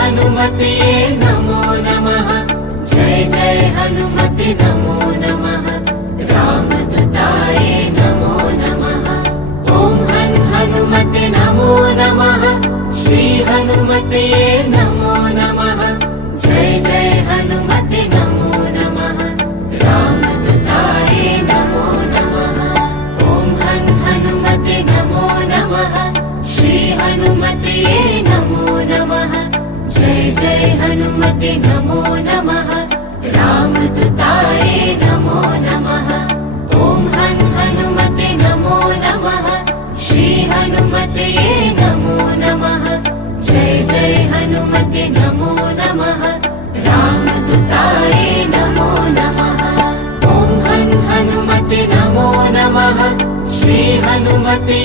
हनुमते नमो नमः। जय जय हनुमते नमो नमः। रामदूताय नमो नमः। ॐ हनुमते नमो नमः। श्री हनुमते नमो नमः। जय जय हनुमते नमो नमः। रामदूताय नमो नमः। ॐ हनुमते नमो नमः। श्री हनुमते नमो नमः। जय जय हनुमते नमो नमः। रामदूताय नमो नमः। ॐ हनुमते नमो नमः। श्री हनुमते नमो नमः। जय जय हनुमते नमो नमः। रामदूताय नमो नमः। ॐ हनुमते नमो नमः। श्री हनुमते